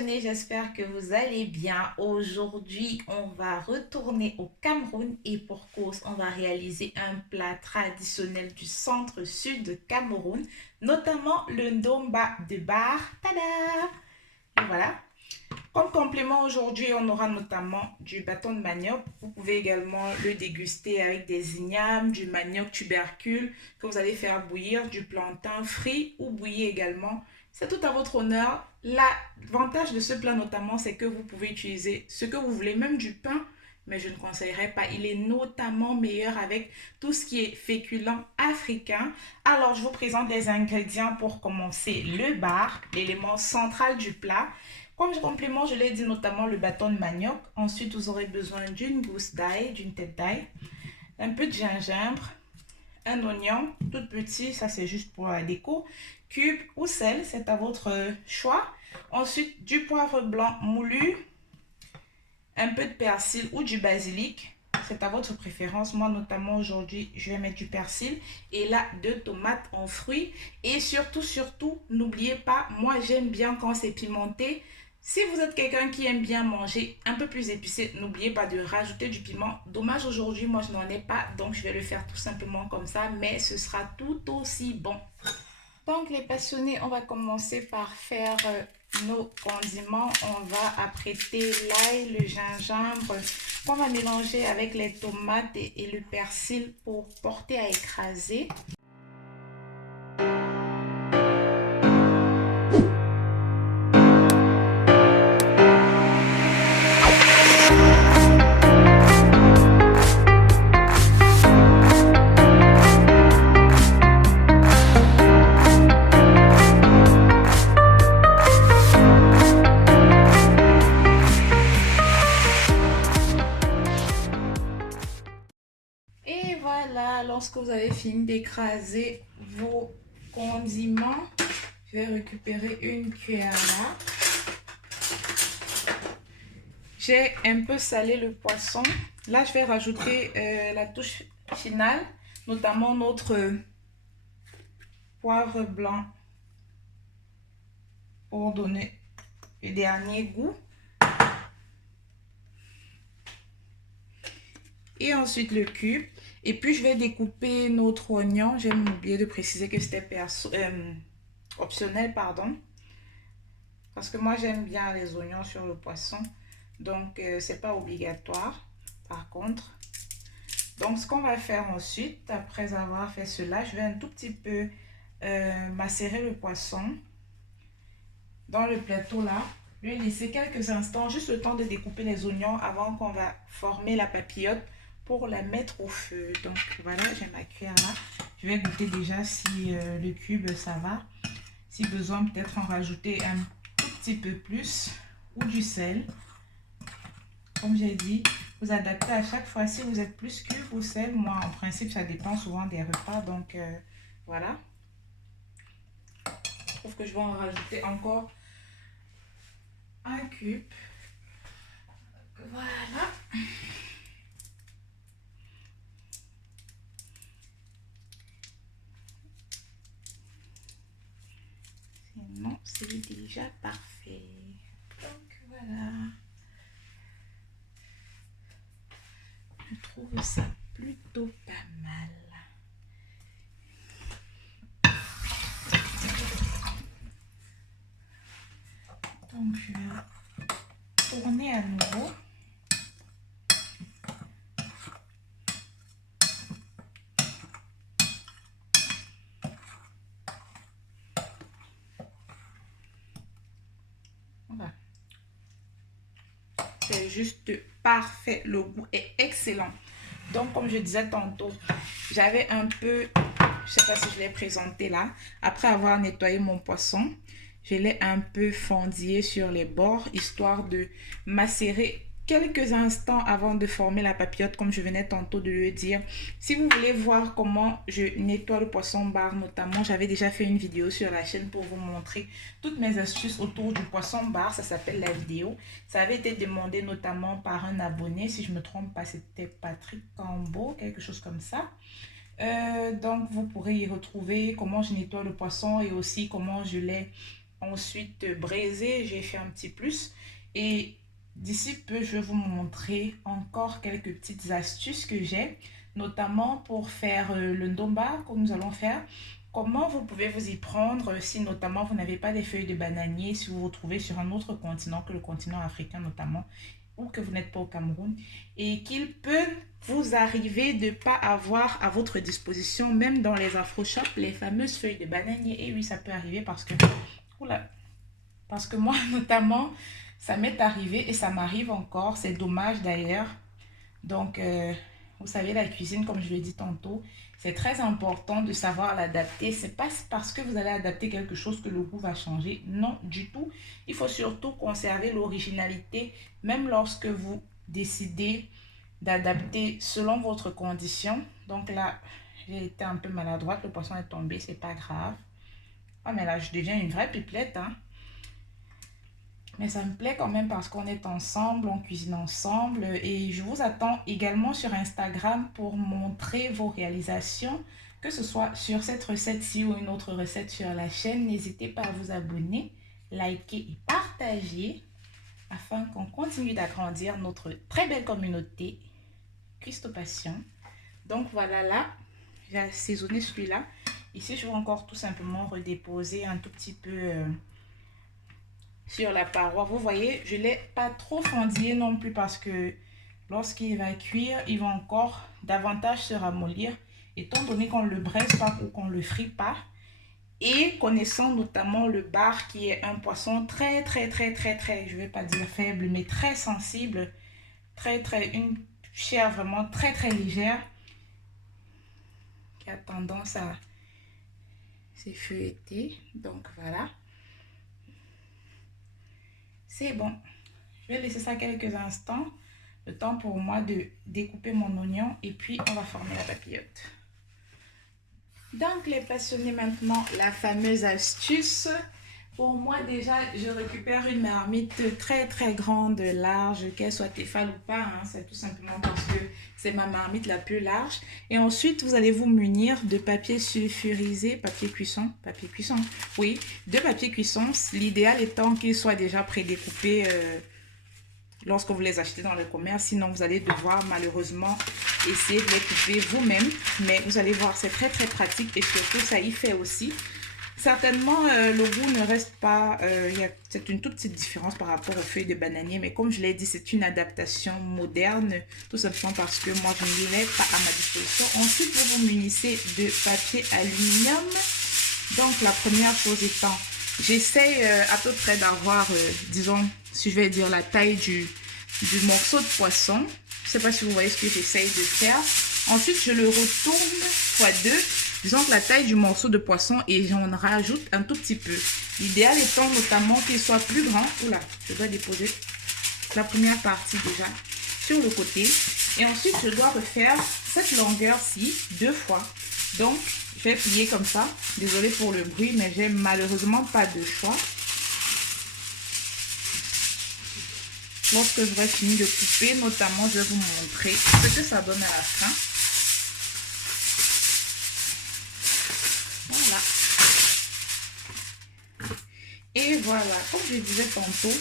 passionnés, j'espère que vous allez bien. Aujourd'hui, on va retourner au Cameroun et pour cause, on va réaliser un plat traditionnel du centre-sud de Cameroun, notamment le ndomba de bar. Tada! Et voilà. Comme complément aujourd'hui, on aura notamment du bâton de manioc. Vous pouvez également le déguster avec des ignames, du manioc tubercule que vous allez faire bouillir, du plantain frit ou bouilli également. C'est tout à votre honneur. L'avantage de ce plat notamment, c'est que vous pouvez utiliser ce que vous voulez, même du pain, mais je ne conseillerais pas. Il est notamment meilleur avec tout ce qui est féculent africain. Alors, je vous présente les ingrédients pour commencer. Le bar, l'élément central du plat. Comme complément, je l'ai dit notamment le bâton de manioc. Ensuite, vous aurez besoin d'une gousse d'ail, d'une tête d'ail, un peu de gingembre, un oignon tout petit, ça c'est juste pour la déco, cube ou sel, c'est à votre choix. Ensuite, du poivre blanc moulu, un peu de persil ou du basilic, c'est à votre préférence. Moi notamment aujourd'hui, je vais mettre du persil et là, 2 tomates en fruits. Et surtout, n'oubliez pas, moi j'aime bien quand c'est pimenté. Si vous êtes quelqu'un qui aime bien manger un peu plus épicé, n'oubliez pas de rajouter du piment. Dommage aujourd'hui, moi je n'en ai pas, donc je vais le faire tout simplement comme ça, mais ce sera tout aussi bon. Donc les passionnés, on va commencer par faire nos condiments. On va apprêter l'ail, le gingembre, qu'on va mélanger avec les tomates et le persil pour porter à écraser. Et voilà, lorsque vous avez fini d'écraser vos condiments, je vais récupérer une cuillère là. J'ai un peu salé le poisson. Là, je vais rajouter la touche finale, notamment notre poivre blanc pour donner le dernier goût. Et ensuite le cube. Et puis, je vais découper notre oignon. J'ai oublié de préciser que c'était optionnel, pardon. Parce que moi, j'aime bien les oignons sur le poisson. Donc, c'est pas obligatoire, par contre. Donc, ce qu'on va faire ensuite, après avoir fait cela, je vais un tout petit peu macérer le poisson dans le plateau là. Lui laisser quelques instants, juste le temps de découper les oignons avant qu'on va former la papillote pour la mettre au feu. Donc, voilà, j'ai ma cuillère là. Je vais goûter déjà si le cube, ça va. Si besoin, peut-être en rajouter un tout petit peu plus ou du sel. Comme j'ai dit, vous adaptez à chaque fois. Si vous êtes plus cube ou sel, moi en principe ça dépend souvent des repas. Donc voilà. Je trouve que je vais en rajouter encore un cube. Voilà. Sinon, c'est déjà parfait. Donc voilà. Je trouve ça plutôt pas mal. Donc je vais tourner à nouveau. Voilà. C'est juste parfait. Le goût est excellent. Donc, comme je disais tantôt, j'avais un peu, je sais pas si je l'ai présenté là, après avoir nettoyé mon poisson, je l'ai un peu fendillé sur les bords, histoire de macérer quelques instants avant de former la papillote, comme je venais tantôt de le dire. Si vous voulez voir comment je nettoie le poisson bar notamment, j'avais déjà fait une vidéo sur la chaîne pour vous montrer toutes mes astuces autour du poisson bar. Ça s'appelle la vidéo. Ça avait été demandé notamment par un abonné, si je ne me trompe pas, c'était Patrick Cambo, quelque chose comme ça. Donc vous pourrez y retrouver comment je nettoie le poisson et aussi comment je l'ai ensuite braisé, j'ai fait un petit plus. Et d'ici peu, je vais vous montrer encore quelques petites astuces que j'ai, notamment pour faire le ndomba que nous allons faire. Comment vous pouvez vous y prendre si notamment vous n'avez pas des feuilles de bananier, si vous vous trouvez sur un autre continent que le continent africain notamment, ou que vous n'êtes pas au Cameroun, et qu'il peut vous arriver de ne pas avoir à votre disposition, même dans les afro-shops, les fameuses feuilles de bananier. Et oui, ça peut arriver parce que, oula, parce que moi notamment, ça m'est arrivé et ça m'arrive encore. C'est dommage d'ailleurs. Donc, vous savez, la cuisine, comme je l'ai dit tantôt, c'est très important de savoir l'adapter. C'est pas parce que vous allez adapter quelque chose que le goût va changer. Non, du tout. Il faut surtout conserver l'originalité, même lorsque vous décidez d'adapter selon votre condition. Donc là, j'ai été un peu maladroite. Le poisson est tombé, c'est pas grave. Ah, mais là, je deviens une vraie pipelette, hein. Mais ça me plaît quand même parce qu'on est ensemble, on cuisine ensemble. Et je vous attends également sur Instagram pour montrer vos réalisations, que ce soit sur cette recette-ci ou une autre recette sur la chaîne. N'hésitez pas à vous abonner, liker et partager afin qu'on continue d'agrandir notre très belle communauté Christopation. Donc voilà, là, j'ai assaisonné celui-là. Ici, je vais encore tout simplement redéposer un tout petit peu sur la paroi. Vous voyez, je ne l'ai pas trop fendillé non plus parce que lorsqu'il va cuire, il va encore davantage se ramollir, étant donné qu'on ne le braise pas ou qu'on ne le frit pas. Et connaissant notamment le bar qui est un poisson très, je ne vais pas dire faible, mais très sensible, une chair vraiment très légère qui a tendance à s'effeuilleter. Donc voilà. C'est bon. Je vais laisser ça quelques instants. Le temps pour moi de découper mon oignon et puis on va former la papillote. Donc les passionnés, maintenant la fameuse astuce. Pour moi déjà, je récupère une marmite très grande, large, qu'elle soit Tefal ou pas, hein. C'est tout simplement parce que c'est ma marmite la plus large. Et ensuite, vous allez vous munir de papier sulfurisé, papier cuisson, oui, de papier cuisson. L'idéal étant qu'il soit déjà prédécoupé lorsque vous les achetez dans le commerce. Sinon, vous allez devoir malheureusement essayer de les couper vous-même. Mais vous allez voir, c'est très pratique et surtout, ça y fait aussi. Certainement, le goût ne reste pas, c'est une toute petite différence par rapport aux feuilles de bananier, mais comme je l'ai dit, c'est une adaptation moderne, tout simplement parce que moi, je ne l'ai pas à ma disposition. Ensuite, vous vous munissez de papier aluminium. Donc, la première chose étant, j'essaye à peu près d'avoir, disons, si je vais dire la taille du morceau de poisson. Je ne sais pas si vous voyez ce que j'essaye de faire. Ensuite, je le retourne x2. Disons que la taille du morceau de poisson et j'en rajoute un tout petit peu. L'idéal étant notamment qu'il soit plus grand. Oula, je dois déposer la première partie déjà sur le côté. Et ensuite, je dois refaire cette longueur-ci 2 fois. Donc, je vais plier comme ça. Désolée pour le bruit, mais j'ai malheureusement pas de choix. Lorsque j'aurai fini de couper, notamment, je vais vous montrer ce que ça donne à la fin. Voilà. Et voilà, comme je disais tantôt,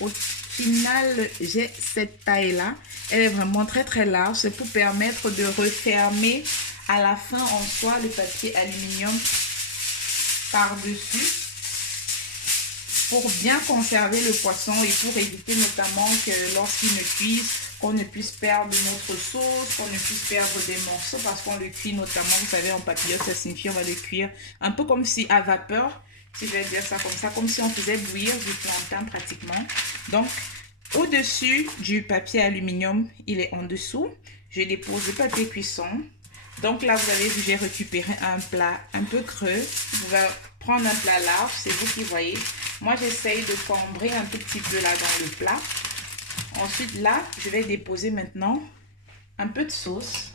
au final, j'ai cette taille-là. Elle est vraiment très large. C'est pour permettre de refermer à la fin en soi le papier aluminium par-dessus, pour bien conserver le poisson et pour éviter notamment que lorsqu'il ne cuise, qu'on ne puisse perdre notre sauce, qu'on ne puisse perdre des morceaux parce qu'on le cuit notamment, vous savez, en papillote, ça signifie on va le cuire un peu comme si à vapeur, si je vais dire ça comme ça, comme si on faisait bouillir du plantain pratiquement. Donc, au-dessus du papier aluminium, il est en dessous. Je dépose le papier cuisson. Donc là, vous avez vu, j'ai récupéré un plat un peu creux. Vous pouvez prendre un plat large, c'est vous qui voyez. Moi, j'essaye de cambrer un tout petit peu là dans le plat. Ensuite, là, je vais déposer maintenant un peu de sauce.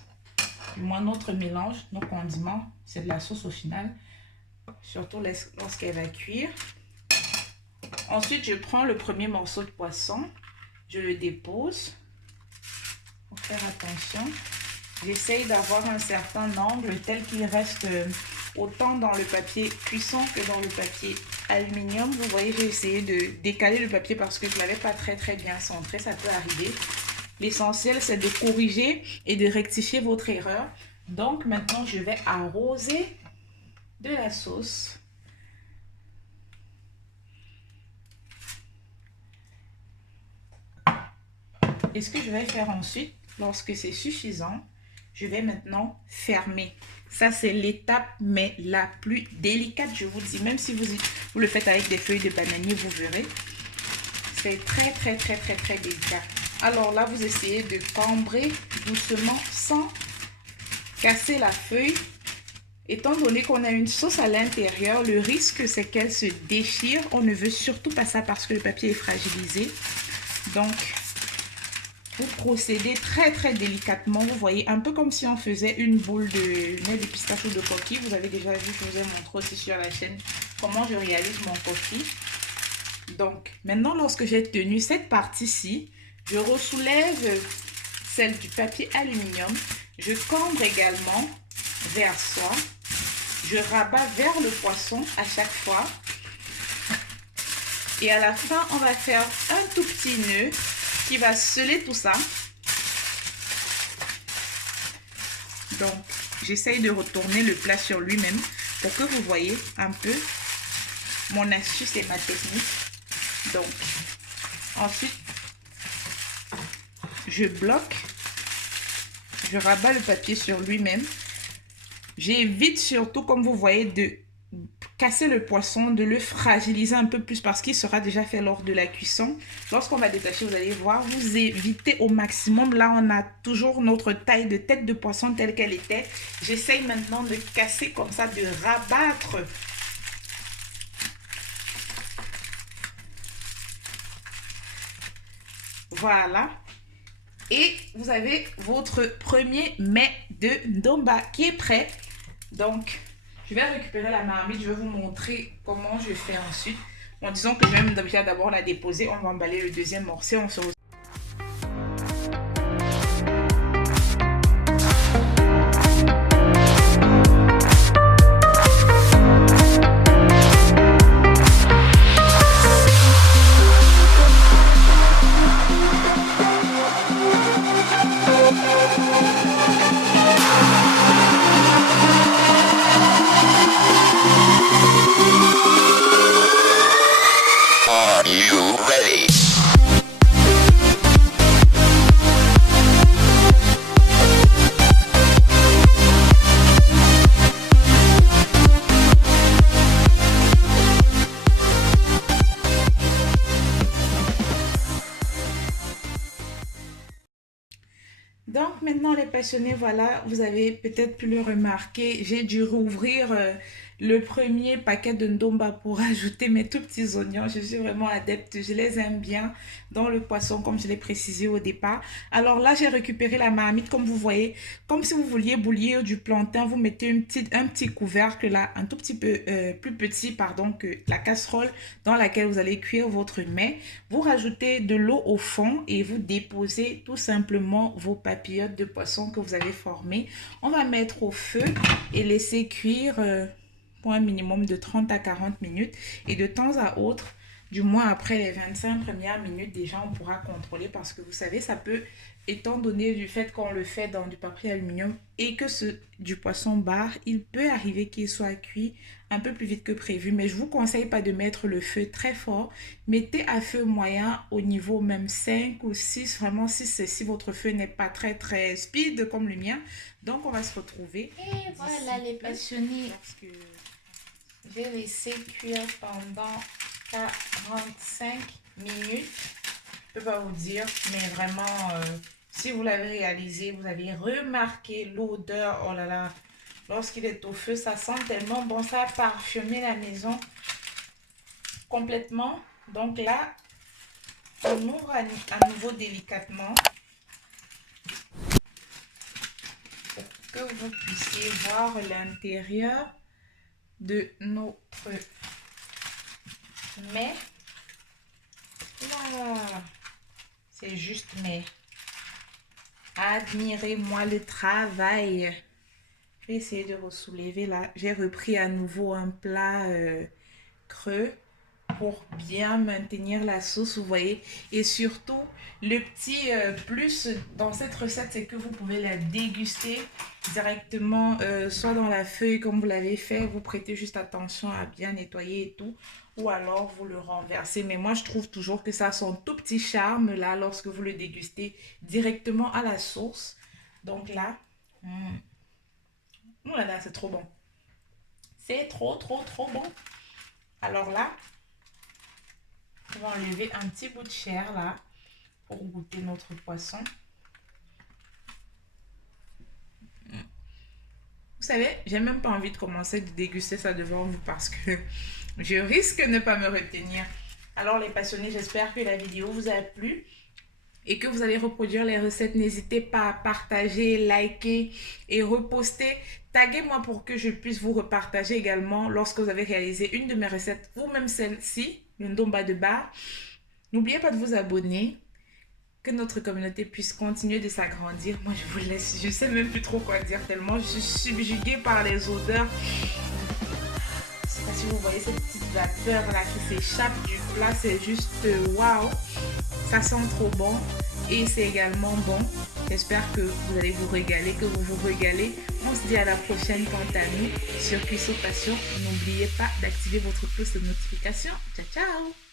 Du moins, notre mélange, nos condiments, c'est de la sauce au final. Surtout lorsqu'elle va cuire. Ensuite, je prends le premier morceau de poisson. Je le dépose. Faut faire attention. J'essaye d'avoir un certain angle tel qu'il reste autant dans le papier cuisson que dans le papier aluminium. Vous voyez, j'ai essayé de décaler le papier parce que je ne l'avais pas très bien centré. Ça peut arriver. L'essentiel, c'est de corriger et de rectifier votre erreur. Donc, maintenant, je vais arroser de la sauce. Et ce que je vais faire ensuite, lorsque c'est suffisant, je vais maintenant fermer. Ça, c'est l'étape, mais la plus délicate, je vous dis. Même si vous le faites avec des feuilles de bananier, vous verrez. C'est très délicat. Alors là, vous essayez de cambrer doucement sans casser la feuille. Étant donné qu'on a une sauce à l'intérieur, le risque, c'est qu'elle se déchire. On ne veut surtout pas ça parce que le papier est fragilisé. Donc, vous procédez très délicatement. Vous voyez, un peu comme si on faisait une boule de lait de pistache ou de coquille. Vous avez déjà vu, je vous ai montré aussi sur la chaîne comment je réalise mon coquille. Donc, maintenant, lorsque j'ai tenu cette partie-ci, je ressoulève celle du papier aluminium. Je cambre également vers soi. Je rabats vers le poisson à chaque fois. Et à la fin, on va faire un tout petit nœud qui va sceller tout ça. Donc, j'essaye de retourner le plat sur lui-même pour que vous voyez un peu mon astuce et ma technique. Donc, ensuite, je bloque. Je rabats le papier sur lui-même. J'évite surtout, comme vous voyez, de casser le poisson, de le fragiliser un peu plus parce qu'il sera déjà fait lors de la cuisson. Lorsqu'on va détacher, vous allez voir, vous évitez au maximum. Là, on a toujours notre taille de tête de poisson telle qu'elle était. J'essaye maintenant de casser comme ça, de rabattre. Voilà. Et vous avez votre premier mets de ndomba qui est prêt. Donc, je vais récupérer la marmite. Je vais vous montrer comment je fais ensuite. En disant que je vais déjà d'abord la déposer. On va emballer le deuxième morceau. On se retrouve. Are you ready? Donc maintenant les passionnés, voilà, vous avez peut-être pu le remarquer, j'ai dû rouvrir le premier paquet de ndomba pour ajouter mes tout petits oignons. Je suis vraiment adepte, je les aime bien dans le poisson comme je l'ai précisé au départ. Alors là j'ai récupéré la marmite comme vous voyez, comme si vous vouliez bouillir du plantain, vous mettez un petit couvercle là, un tout petit peu plus petit pardon que la casserole dans laquelle vous allez cuire votre mets. Vous rajoutez de l'eau au fond et vous déposez tout simplement vos papillotes de poisson que vous avez formées. On va mettre au feu et laisser cuire pour un minimum de 30 à 40 minutes. Et de temps à autre, du moins après les 25 premières minutes, déjà on pourra contrôler parce que vous savez, ça peut, étant donné du fait qu'on le fait dans du papier aluminium et que du poisson bar, il peut arriver qu'il soit cuit un peu plus vite que prévu. Mais je vous conseille pas de mettre le feu très fort. Mettez à feu moyen au niveau même 5 ou 6. Vraiment, si votre feu n'est pas très speed comme le mien. Donc, on va se retrouver. Et voilà les passionnés. Parce que j'ai laissé cuire pendant 45 minutes. Je peux pas vous dire, mais vraiment, si vous l'avez réalisé, vous avez remarqué l'odeur. Oh là là, lorsqu'il est au feu, ça sent tellement bon. Ça a parfumé la maison complètement. Donc là, on ouvre à nouveau délicatement pour que vous puissiez voir l'intérieur de notre mets. Voilà, c'est juste mais admirez-moi le travail. vais essayer de soulever là. J'ai repris à nouveau un plat creux pour bien maintenir la sauce, vous voyez. Et surtout, le petit plus dans cette recette, c'est que vous pouvez la déguster directement, soit dans la feuille comme vous l'avez fait. Vous prêtez juste attention à bien nettoyer et tout. Ou alors vous le renversez. Mais moi, je trouve toujours que ça a son tout petit charme là lorsque vous le dégustez directement à la sauce. Donc là, voilà, c'est trop bon. C'est trop bon. Alors là, on va enlever un petit bout de chair là pour goûter notre poisson. Vous savez, j'ai même pas envie de commencer de déguster ça devant vous parce que je risque de ne pas me retenir. Alors les passionnés, j'espère que la vidéo vous a plu et que vous allez reproduire les recettes. N'hésitez pas à partager, liker et reposter. Taguez-moi pour que je puisse vous repartager également lorsque vous avez réalisé une de mes recettes ou même celle-ci, le ndomba de bar. N'oubliez pas de vous abonner. Que notre communauté puisse continuer de s'agrandir. Moi, je vous laisse. Je ne sais même plus trop quoi dire tellement je suis subjuguée par les odeurs. Je ne sais pas si vous voyez cette petite vapeur là qui s'échappe du plat. C'est juste waouh. Ça sent trop bon et c'est également bon. J'espère que vous allez vous régaler, que vous vous régalez. On se dit à la prochaine quant à nous sur Cuisson Passion. N'oubliez pas d'activer votre cloche de notification. Ciao, ciao!